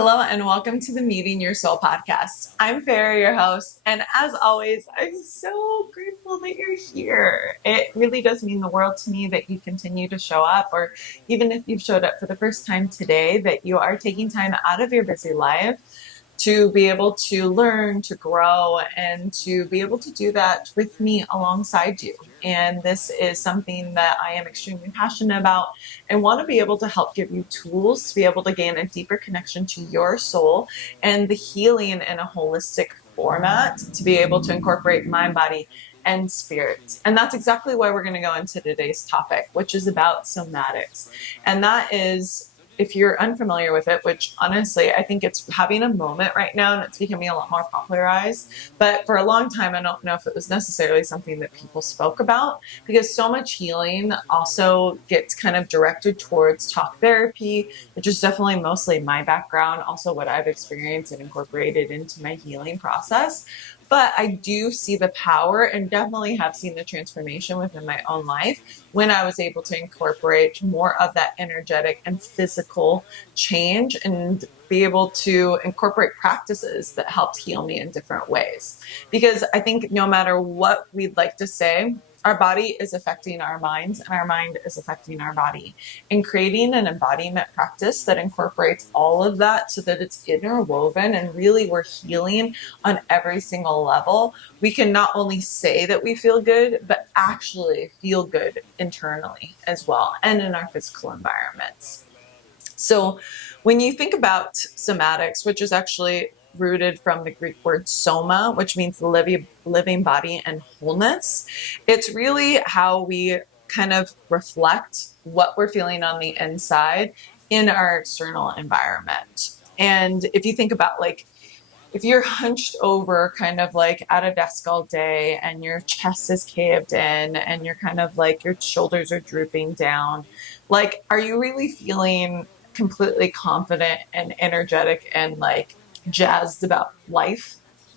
Hello and welcome to the Meeting Your Soul podcast. I'm Farah, your host, and as always, I'm so grateful that you're here. It really does mean the world to me that you continue to show up, or even if you've showed up for the first time today, that you are taking time out of your busy life to be able to learn, to grow, and to be able to do that with me alongside you. And this is something that I am extremely passionate about and want to be able to help give you tools to be able to gain a deeper connection to your soul and the healing in a holistic format to be able to incorporate mind, body, and spirit. And that's exactly why we're going to go into today's topic, which is about somatics. And that is, if you're unfamiliar with it, which honestly, I think it's having a moment right now and it's becoming a lot more popularized. But for a long time, I don't know if it was necessarily something that people spoke about, because so much healing also gets kind of directed towards talk therapy, which is definitely mostly my background, also what I've experienced and incorporated into my healing process. But I do see the power and definitely have seen the transformation within my own life when I was able to incorporate more of that energetic and physical change and be able to incorporate practices that helped heal me in different ways. Because I think no matter what we'd like to say, our body is affecting our minds and our mind is affecting our body. And creating an embodiment practice that incorporates all of that so that it's interwoven and really we're healing on every single level, we can not only say that we feel good, but actually feel good internally as well and in our physical environments. So when you think about somatics, which is actually rooted from the Greek word soma, which means the living body and wholeness, it's really how we kind of reflect what we're feeling on the inside in our external environment. And if you think about if you're hunched over kind of like at a desk all day and your chest is caved in and you're kind of like your shoulders are drooping down, like, are you really feeling completely confident and energetic and like jazzed about life?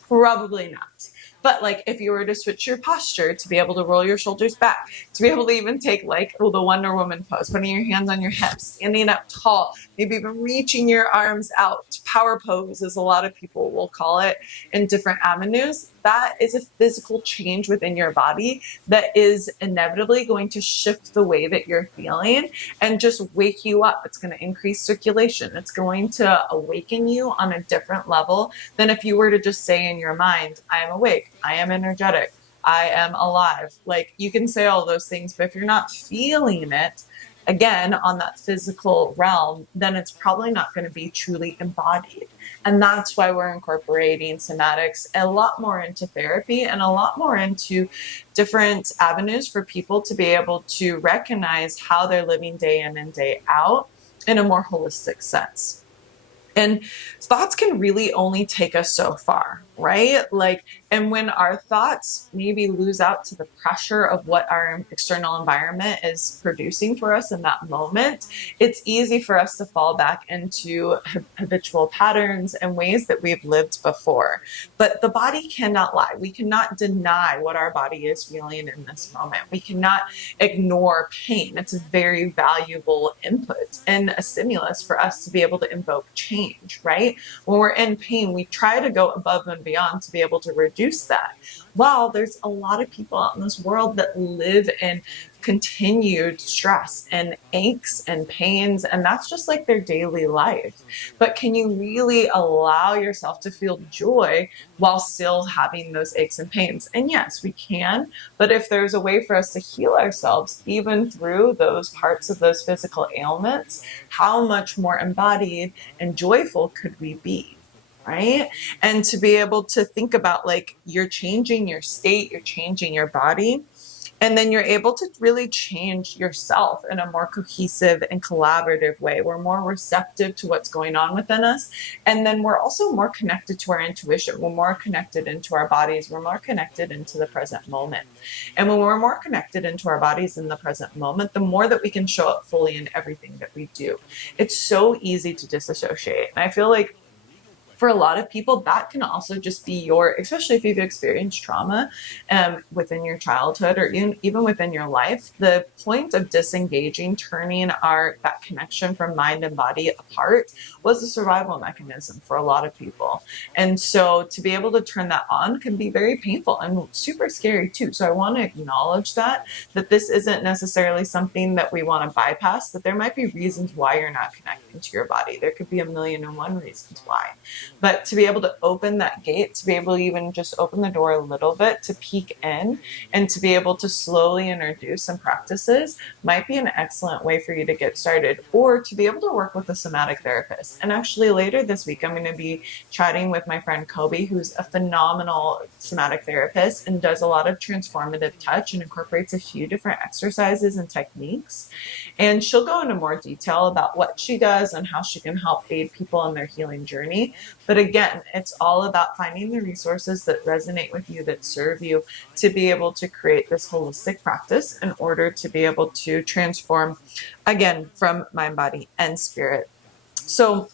Probably not. But like if you were to switch your posture to be able to roll your shoulders back, to be able to even take the Wonder Woman pose, putting your hands on your hips, standing up tall, maybe even reaching your arms out, power pose as a lot of people will call it in different avenues, that is a physical change within your body that is inevitably going to shift the way that you're feeling and just wake you up. It's going to increase circulation. It's going to awaken you on a different level than if you were to just say in your mind, I am awake, I am energetic, I am alive. Like, you can say all those things, but if you're not feeling it, again, on that physical realm, then it's probably not going to be truly embodied. And that's why we're incorporating somatics a lot more into therapy and a lot more into different avenues for people to be able to recognize how they're living day in and day out in a more holistic sense. And thoughts can really only take us so far, right? And when our thoughts maybe lose out to the pressure of what our external environment is producing for us in that moment, it's easy for us to fall back into habitual patterns and ways that we've lived before. But the body cannot lie. We cannot deny what our body is feeling in this moment. We cannot ignore pain. It's a very valuable input and a stimulus for us to be able to invoke change, right? When we're in pain, we try to go above and beyond to be able to reduce that. Well, there's a lot of people out in this world that live in continued stress and aches and pains, and that's just like their daily life. But can you really allow yourself to feel joy while still having those aches and pains? And yes, we can, but if there's a way for us to heal ourselves even through those parts of those physical ailments, how much more embodied and joyful could we be? Right? And to be able to think about you're changing your state, you're changing your body, and then you're able to really change yourself in a more cohesive and collaborative way. We're more receptive to what's going on within us. And then we're also more connected to our intuition. We're more connected into our bodies. We're more connected into the present moment. And when we're more connected into our bodies in the present moment, the more that we can show up fully in everything that we do. It's so easy to disassociate. And I feel like For a lot of people, that can also just be especially if you've experienced trauma within your childhood or even within your life, the point of disengaging, turning that connection from mind and body apart was a survival mechanism for a lot of people. And so to be able to turn that on can be very painful and super scary too. So I want to acknowledge that this isn't necessarily something that we want to bypass, that there might be reasons why you're not connecting to your body. There could be a million and one reasons why. But to be able to open that gate, to be able to even just open the door a little bit to peek in and to be able to slowly introduce some practices might be an excellent way for you to get started, or to be able to work with a somatic therapist. And actually later this week, I'm going to be chatting with my friend Kobe, who's a phenomenal somatic therapist and does a lot of transformative touch and incorporates a few different exercises and techniques. And she'll go into more detail about what she does and how she can help aid people in their healing journey. But again, it's all about finding the resources that resonate with you, that serve you, to be able to create this holistic practice in order to be able to transform, again, from mind, body, and spirit. So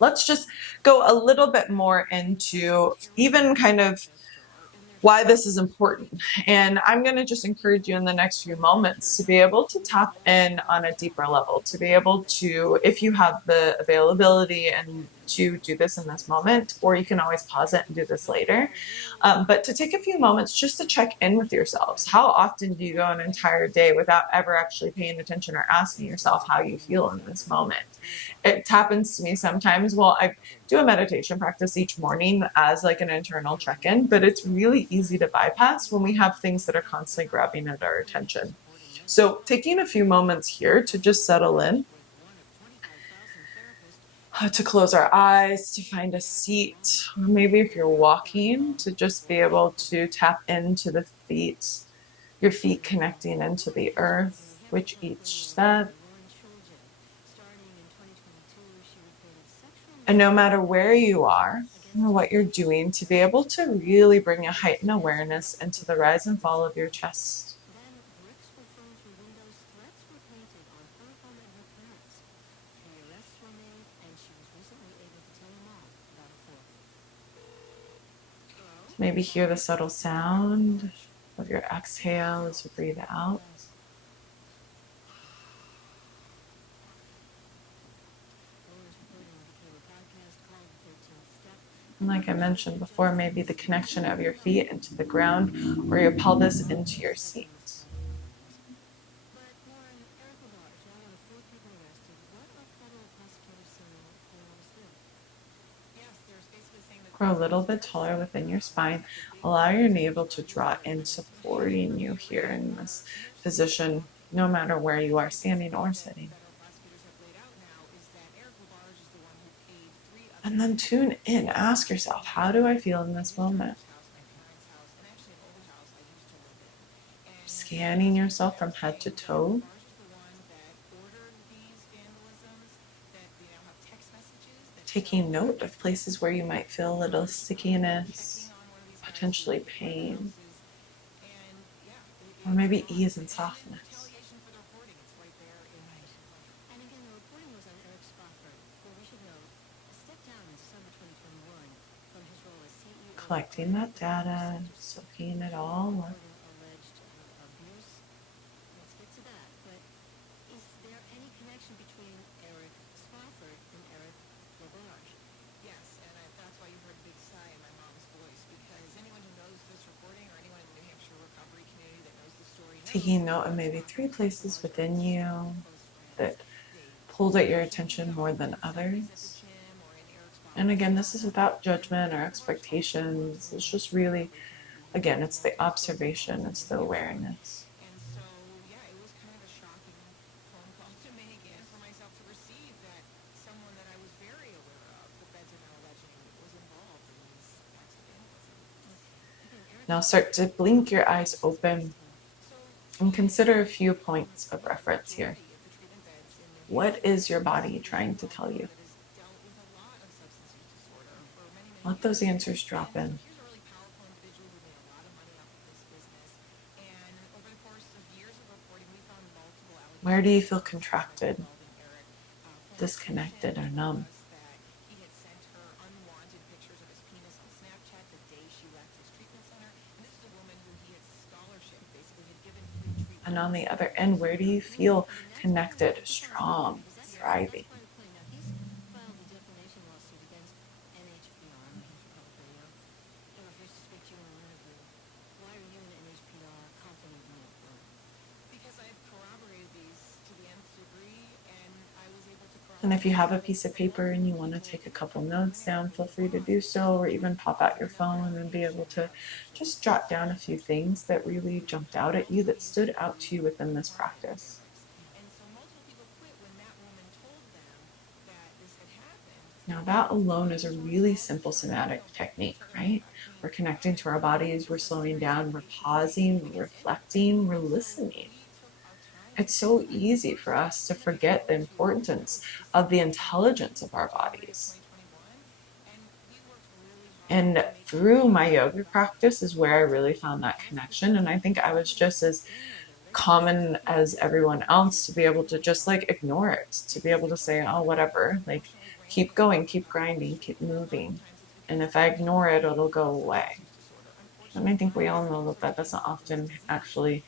let's just go a little bit more into even kind of why this is important. And I'm going to just encourage you in the next few moments to be able to tap in on a deeper level, to be able to, if you have the availability and to do this in this moment, or you can always pause it and do this later. But to take a few moments just to check in with yourselves. How often do you go an entire day without ever actually paying attention or asking yourself how you feel in this moment? It happens to me sometimes. Well, I do a meditation practice each morning as like an internal check-in, but it's really easy to bypass when we have things that are constantly grabbing at our attention. So taking a few moments here to just settle in, to close our eyes, to find a seat, or maybe if you're walking, to just be able to tap into the feet, your feet connecting into the earth with each step. And no matter where you are or what you're doing, to be able to really bring a heightened awareness into the rise and fall of your chest. Maybe hear the subtle sound of your exhale as you breathe out. And like I mentioned before, maybe the connection of your feet into the ground or your pelvis into your seat. Grow a little bit taller within your spine. Allow your navel to draw in, supporting you here in this position, no matter where you are, standing or sitting. And then tune in. Ask yourself, how do I feel in this moment? Scanning yourself from head to toe. Taking note of places where you might feel a little stickiness, potentially pain, or maybe ease and softness. Collecting that data, soaking it all up. Taking note of maybe 3 places within you that pulled at your attention more than others. And again, this is without judgment or expectations. It's just really, again, it's the observation, it's the awareness. Now start to blink your eyes open and consider a few points of reference here. What is your body trying to tell you? Let those answers drop in. Where do you feel contracted, disconnected, or numb? And on the other end, where do you feel connected, strong, thriving? And if you have a piece of paper and you want to take a couple notes down, feel free to do so, or even pop out your phone and be able to just jot down a few things that really jumped out at you, that stood out to you within this practice. Now, that alone is a really simple somatic technique, right? We're connecting to our bodies, we're slowing down, we're pausing, we're reflecting, we're listening. It's so easy for us to forget the importance of the intelligence of our bodies. And through my yoga practice is where I really found that connection. And I think I was just as common as everyone else to be able to just like ignore it, to be able to say, oh, whatever, like keep going, keep grinding, keep moving. And if I ignore it, it'll go away. And I think we all know that that doesn't often actually,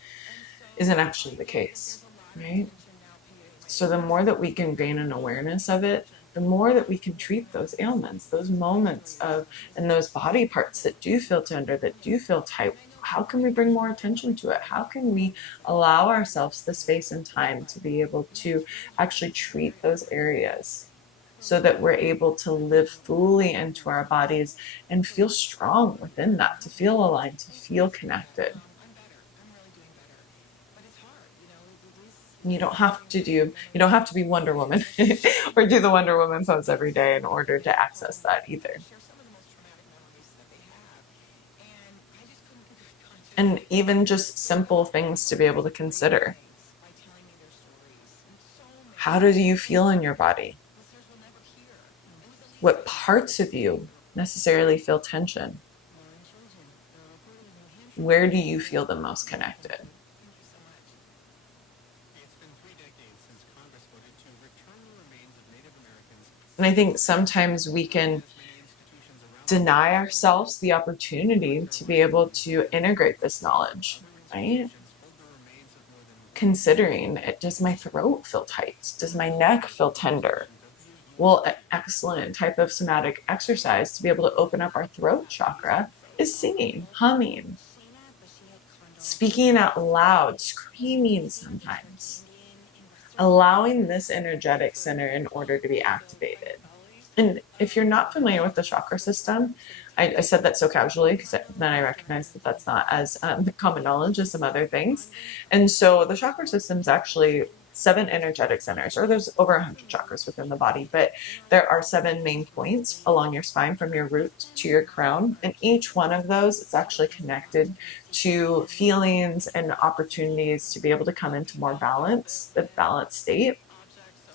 isn't actually the case, right? So the more that we can gain an awareness of it, the more that we can treat those ailments, those moments of, and those body parts that do feel tender, that do feel tight. How can we bring more attention to it? How can we allow ourselves the space and time to be able to actually treat those areas so that we're able to live fully into our bodies and feel strong within that, to feel aligned, to feel connected? You don't have to be Wonder Woman or do the Wonder Woman pose every day in order to access that either. And even just simple things to be able to consider. How do you feel in your body? What parts of you necessarily feel tension? Where do you feel the most connected? And I think sometimes we can deny ourselves the opportunity to be able to integrate this knowledge, right? Considering it, does my throat feel tight? Does my neck feel tender? Well, an excellent type of somatic exercise to be able to open up our throat chakra is singing, humming, speaking out loud, screaming sometimes, allowing this energetic center in order to be activated. And if you're not familiar with the chakra system, I said that so casually because then I recognize that that's not as common knowledge as some other things. And so the chakra system is actually 7 energetic centers, or there's over 100 chakras within the body, but there are 7 main points along your spine from your root to your crown. And each one of those is actually connected to feelings and opportunities to be able to come into more balance, the balanced state.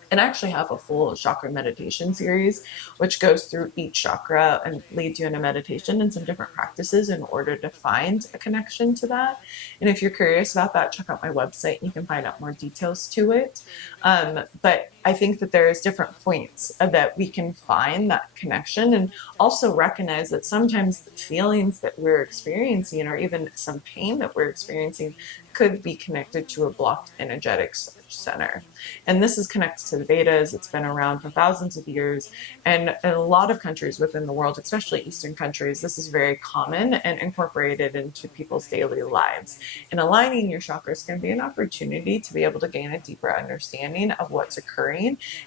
And I actually have a full chakra meditation series, which goes through each chakra and leads you in a meditation and some different practices in order to find a connection to that. And if you're curious about that, check out my website and you can find out more details to it. But I think that there's different points that we can find that connection, and also recognize that sometimes the feelings that we're experiencing, or even some pain that we're experiencing, could be connected to a blocked energetic center. And this is connected to the Vedas. It's been around for thousands of years. And in a lot of countries within the world, especially Eastern countries, this is very common and incorporated into people's daily lives. And aligning your chakras can be an opportunity to be able to gain a deeper understanding of what's occurring,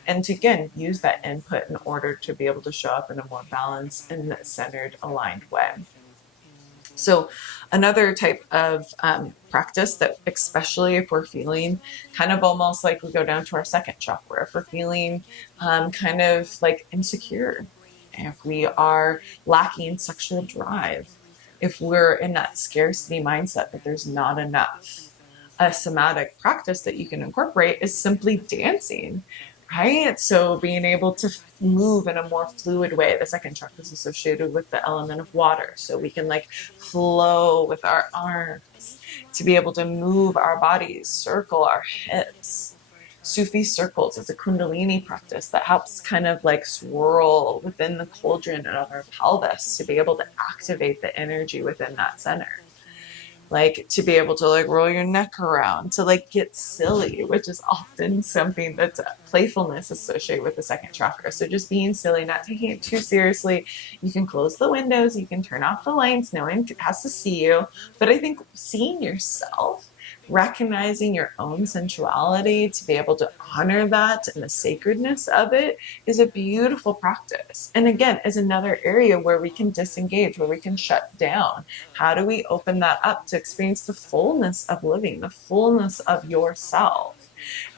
and to, again, use that input in order to be able to show up in a more balanced and centered, aligned way. So another type of practice that, especially if we're feeling kind of almost like we go down to our second chakra, if we're feeling kind of like insecure, if we are lacking sexual drive, if we're in that scarcity mindset that there's not enough, a somatic practice that you can incorporate is simply dancing, right? So being able to move in a more fluid way. The second chakra is associated with the element of water. So we can like flow with our arms, to be able to move our bodies, circle our hips. Sufi circles is a Kundalini practice that helps kind of like swirl within the cauldron of our pelvis to be able to activate the energy within that center. like to be able to like roll your neck around, to like get silly, which is often something that's playfulness associated with the second chakra. So just being silly, not taking it too seriously. You can close the windows, you can turn off the lights, no one has to see you. But I think seeing yourself, recognizing your own sensuality, to be able to honor that and the sacredness of it is a beautiful practice. And again, is another area where we can disengage, where we can shut down. How do we open that up to experience the fullness of living, the fullness of yourself?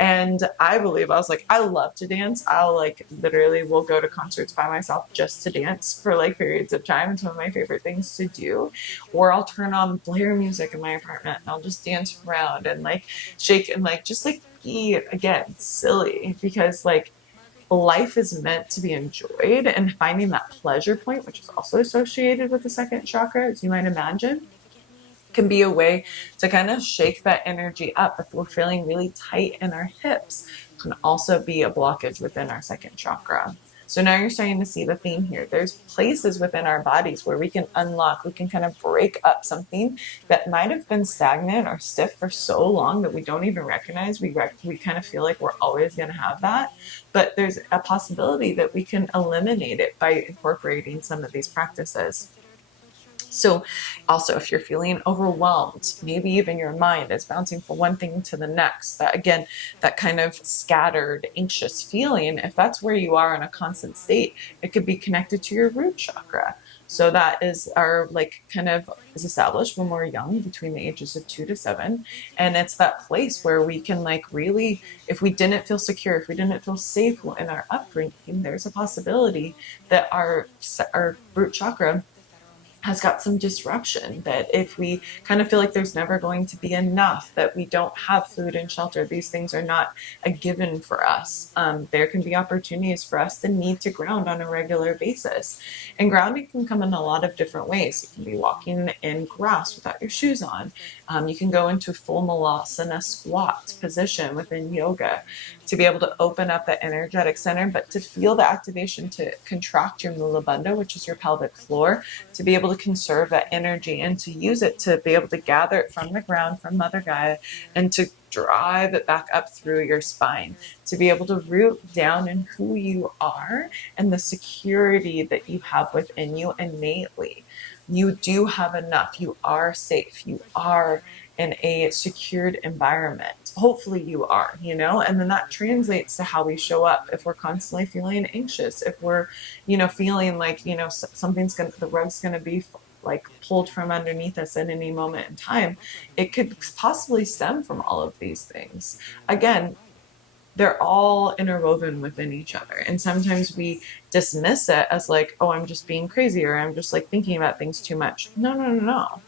And I believe, I was like, I love to dance. I'll like literally will go to concerts by myself just to dance for like periods of time. It's one of my favorite things to do. Or I'll turn on Blair music in my apartment and I'll just dance around and like shake and like just like be again silly, because like life is meant to be enjoyed, and finding that pleasure point, which is also associated with the second chakra, as you might imagine, can be a way to kind of shake that energy up. If we're feeling really tight in our hips, can also be a blockage within our second chakra. So now you're starting to see the theme here. There's places within our bodies where we can unlock, we can kind of break up something that might have been stagnant or stiff for so long that we don't even recognize. We kind of feel like we're always going to have that. But there's a possibility that we can eliminate it by incorporating some of these practices. So also, if you're feeling overwhelmed, maybe even your mind is bouncing from one thing to the next, that again, that kind of scattered, anxious feeling, if that's where you are in a constant state, it could be connected to your root chakra. So that is our like kind of is established when we're young, between the ages of 2 to 7. And it's that place where we can like really, if we didn't feel secure, if we didn't feel safe in our upbringing, there's a possibility that our root chakra has got some disruption, that if we kind of feel like there's never going to be enough, that we don't have food and shelter, these things are not a given for us. There can be opportunities for us to need to ground on a regular basis. And grounding can come in a lot of different ways. You can be walking in grass without your shoes on. You can go into full malasana squat position within yoga to be able to open up that energetic center, but to feel the activation to contract your mula bandha, which is your pelvic floor, to be able to conserve that energy and to use it to be able to gather it from the ground, from Mother Gaia, and to drive it back up through your spine, to be able to root down in who you are and the security that you have within you innately. You do have enough. You are safe. You are in a secured environment. Hopefully you are, you know, and then that translates to how we show up. If we're constantly feeling anxious, if we're, you know, feeling like, you know, the rug's going to be like pulled from underneath us at any moment in time, it could possibly stem from all of these things. Again, they're all interwoven within each other. And sometimes we dismiss it as like, oh, I'm just being crazy, or I'm just like thinking about things too much. No, no, no, no.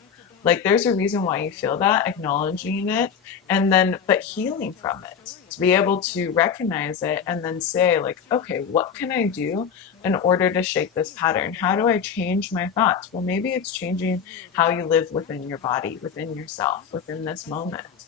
Like there's a reason why you feel that, acknowledging it, and then, but healing from it, to be able to recognize it and then say like, okay, what can I do in order to shake this pattern? How do I change my thoughts? Well, maybe it's changing how you live within your body, within yourself, within this moment.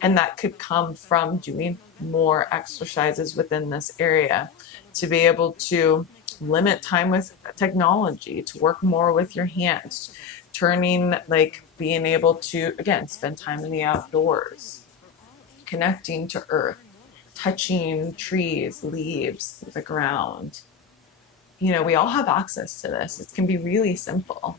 And that could come from doing more exercises within this area, to be able to limit time with technology, to work more with your hands, turning like being able to, again, spend time in the outdoors, connecting to earth, touching trees, leaves, the ground. You know, we all have access to this. It can be really simple,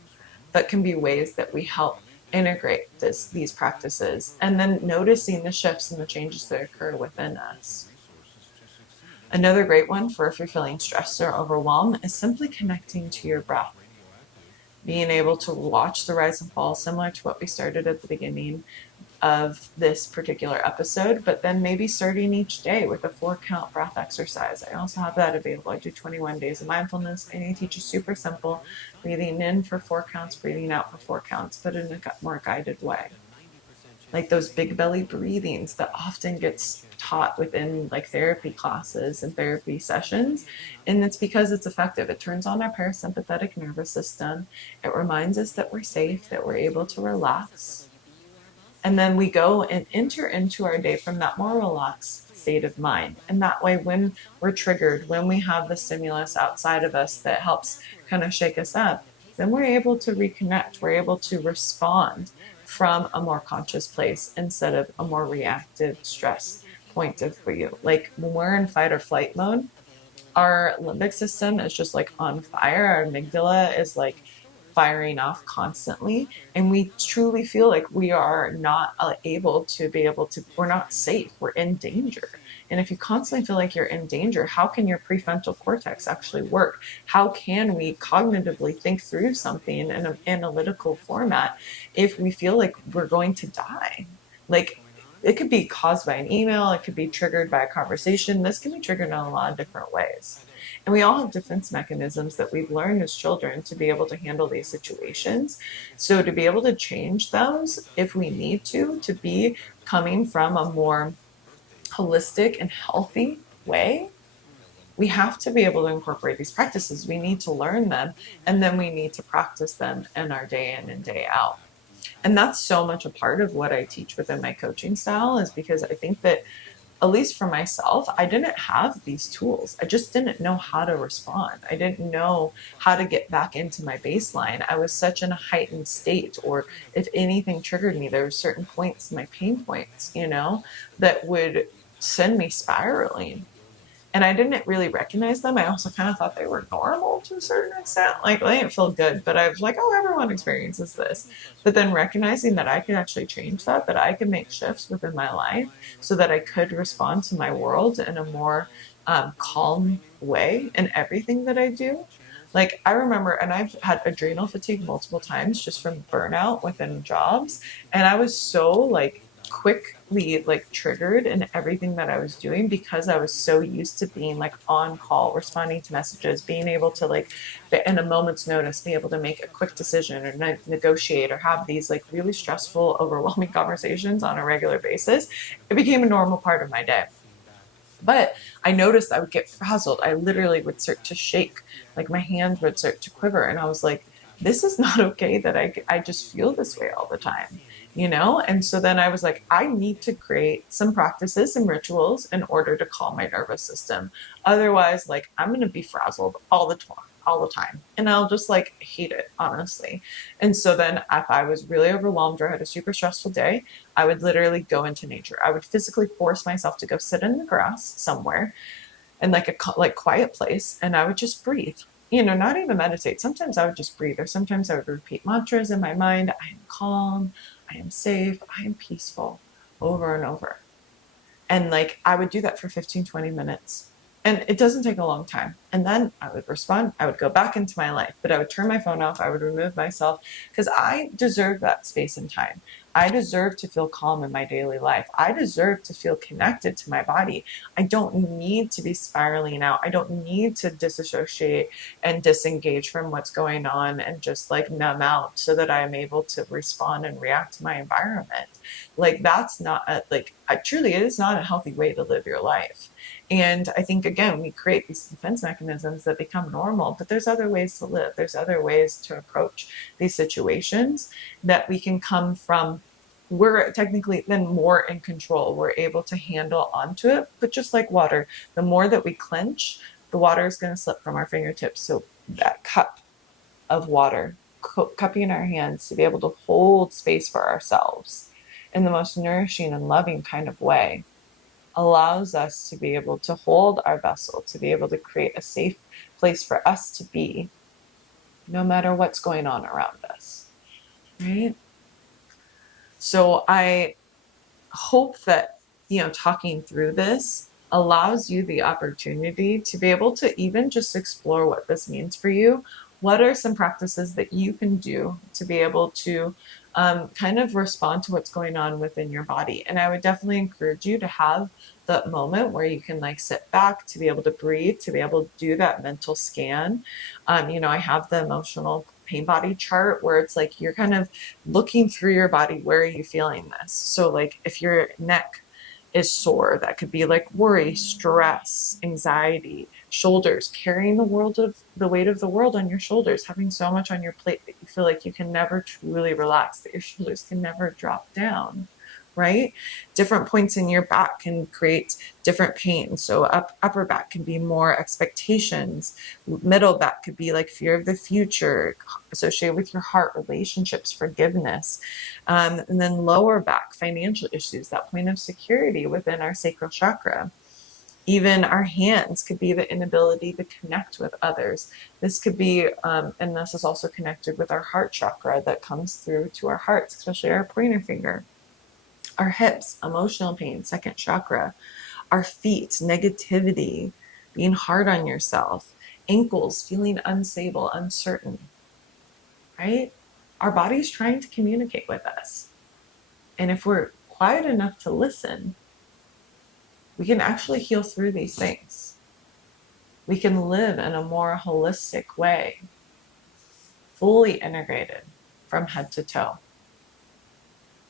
but can be ways that we help integrate these practices, and then noticing the shifts and the changes that occur within us. Another great one for if you're feeling stressed or overwhelmed is simply connecting to your breath. Being able to watch the rise and fall, similar to what we started at the beginning of this particular episode, but then maybe starting each day with a 4-count breath exercise. I also have that available. I do 21 days of mindfulness, and I teach a super simple breathing in for 4 counts, breathing out for 4 counts, but in a more guided way. Like those big belly breathings that often gets taught within like therapy classes and therapy sessions. And it's because it's effective. It turns on our parasympathetic nervous system. It reminds us that we're safe, that we're able to relax. And then we go and enter into our day from that more relaxed state of mind. And that way, when we're triggered, when we have the stimulus outside of us that helps kind of shake us up, then we're able to reconnect. We're able to respond from a more conscious place instead of a more reactive stress point of view. Like when we're in fight or flight mode, our limbic system is just like on fire. Our amygdala is like firing off constantly. And we truly feel like we are not we're not safe. We're in danger. And if you constantly feel like you're in danger, how can your prefrontal cortex actually work? How can we cognitively think through something in an analytical format if we feel like we're going to die? Like, it could be caused by an email, it could be triggered by a conversation. This can be triggered in a lot of different ways. And we all have defense mechanisms that we've learned as children to be able to handle these situations. So to be able to change those if we need to be coming from a more holistic and healthy way, we have to be able to incorporate these practices. We need to learn them, and then we need to practice them in our day in and day out. And that's so much a part of what I teach within my coaching style, is because I think that, at least for myself, I didn't have these tools. I just didn't know how to respond. I didn't know how to get back into my baseline. I was such in a heightened state, or if anything triggered me, there were certain points, my pain points, that would send me spiraling. And I didn't really recognize them. I also kind of thought they were normal to a certain extent. Like, they didn't feel good, but I was like, oh, everyone experiences this. But then recognizing that I could actually change that, that I could make shifts within my life so that I could respond to my world in a more calm way in everything that I do. Like, I remember, and I've had adrenal fatigue multiple times just from burnout within jobs. And I was so like quickly like triggered in everything that I was doing because I was so used to being like on call, responding to messages, being able to like in a moment's notice be able to make a quick decision or negotiate or have these like really stressful, overwhelming conversations on a regular basis. It became a normal part of my day. But I noticed I would get frazzled. I literally would start to shake, like my hands would start to quiver. And I was like, this is not okay that I just feel this way all the time. And so then I was like, I need to create some practices and rituals in order to calm my nervous system. Otherwise, like, I'm going to be frazzled all the time. And I'll just like hate it, honestly. And so then if I was really overwhelmed or had a super stressful day, I would literally go into nature. I would physically force myself to go sit in the grass somewhere in like a quiet place, and I would just breathe. Not even meditate. Sometimes I would just breathe, or sometimes I would repeat mantras in my mind. I am calm, I am safe, I am peaceful, over and over. And like, I would do that for 15, 20 minutes. And it doesn't take a long time. And then I would respond. I would go back into my life, but I would turn my phone off. I would remove myself because I deserve that space and time. I deserve to feel calm in my daily life. I deserve to feel connected to my body. I don't need to be spiraling out. I don't need to disassociate and disengage from what's going on and just like numb out so that I'm able to respond and react to my environment. Like, that's not truly, it is not a healthy way to live your life. And I think, again, we create these defense mechanisms that become normal, but there's other ways to live. There's other ways to approach these situations that we can come from. We're technically then more in control. We're able to handle onto it. But just like water, the more that we clench, the water is going to slip from our fingertips. So that cup of water, cupping our hands to be able to hold space for ourselves in the most nourishing and loving kind of way, allows us to be able to hold our vessel, to be able to create a safe place for us to be, no matter what's going on around us, right? So I hope that, talking through this allows you the opportunity to be able to even just explore what this means for you. What are some practices that you can do to be able to kind of respond to what's going on within your body? And I would definitely encourage you to have that moment where you can like sit back, to be able to breathe, to be able to do that mental scan. I have the emotional pain body chart where it's like you're kind of looking through your body. Where are you feeling this? So like if your neck is sore, that could be like worry, stress, anxiety. Shoulders, carrying the weight of the world on your shoulders, having so much on your plate that you feel like you can never truly relax, that your shoulders can never drop down, right? Different points in your back can create different pain. So upper back can be more expectations. Middle back could be like fear of the future, associated with your heart, relationships, forgiveness. And then lower back, financial issues, that point of security within our sacral chakra. Even our hands could be the inability to connect with others. This could be, and this is also connected with our heart chakra that comes through to our hearts, especially our pointer finger. Our hips, emotional pain, second chakra. Our feet, negativity, being hard on yourself. Ankles, feeling unstable, uncertain, right? Our body's trying to communicate with us. And if we're quiet enough to listen, we can actually heal through these things. We can live in a more holistic way, fully integrated from head to toe.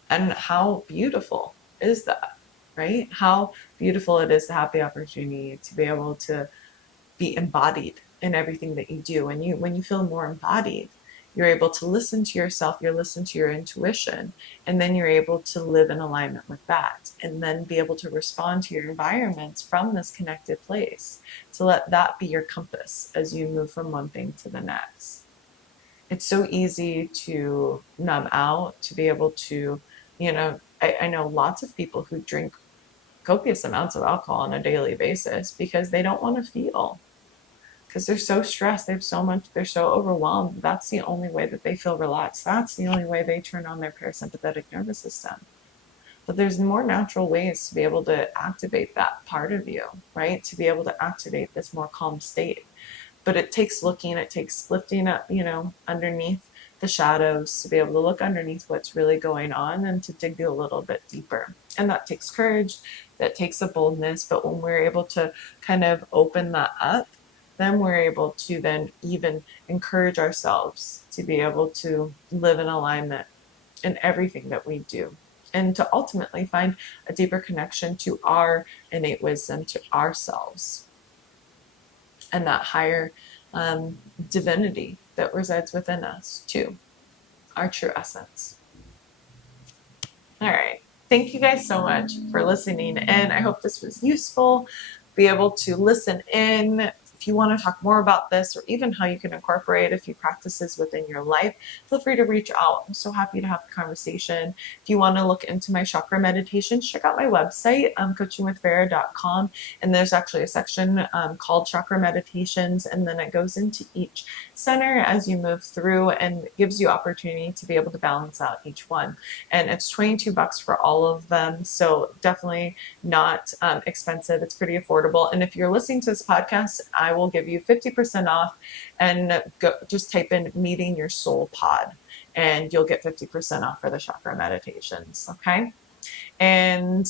And how beautiful is that, right? How beautiful it is to have the opportunity to be able to be embodied in everything that you do. And when you feel more embodied, you're able to listen to yourself, you listen to your intuition, and then you're able to live in alignment with that, and then be able to respond to your environments from this connected place, to let that be your compass as you move from one thing to the next. It's so easy to numb out, to be able to, I know lots of people who drink copious amounts of alcohol on a daily basis because they don't want to feel, because they're so stressed, they have so much, they're so overwhelmed. That's the only way that they feel relaxed. That's the only way they turn on their parasympathetic nervous system. But there's more natural ways to be able to activate that part of you, right? To be able to activate this more calm state. But it takes looking, it takes lifting up, underneath the shadows, to be able to look underneath what's really going on and to dig a little bit deeper. And that takes courage, that takes a boldness. But when we're able to kind of open that up, then we're able to then even encourage ourselves to be able to live in alignment in everything that we do, and to ultimately find a deeper connection to our innate wisdom, to ourselves, and that higher divinity that resides within us too, our true essence. All right. Thank you guys so much for listening, and I hope this was useful. Be able to listen in. If you want to talk more about this, or even how you can incorporate a few practices within your life, feel free to reach out. I'm so happy to have the conversation. If you want to look into my chakra meditations, check out my website, coachingwithfarah.com. And there's actually a section called chakra meditations. And then it goes into each center as you move through and gives you opportunity to be able to balance out each one. And it's $22 for all of them. So definitely not expensive. It's pretty affordable. And if you're listening to this podcast, I will give you 50% off, and just type in Meeting Your Soul Pod, and you'll get 50% off for the chakra meditations. Okay. And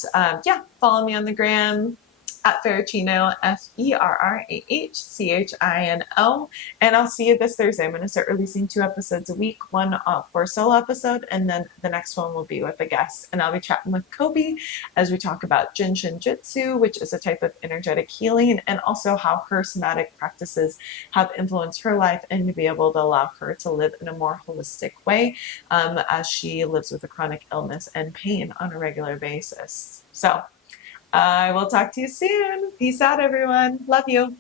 follow me on the gram at Ferrachino, FERRAHCHINO. And I'll see you this Thursday. I'm going to start releasing 2 episodes a week, one for a solo episode, and then the next one will be with a guest. And I'll be chatting with Kobe as we talk about Jin Shin Jitsu, which is a type of energetic healing, and also how her somatic practices have influenced her life, and to be able to allow her to live in a more holistic way as she lives with a chronic illness and pain on a regular basis. So I will talk to you soon. Peace out, everyone. Love you.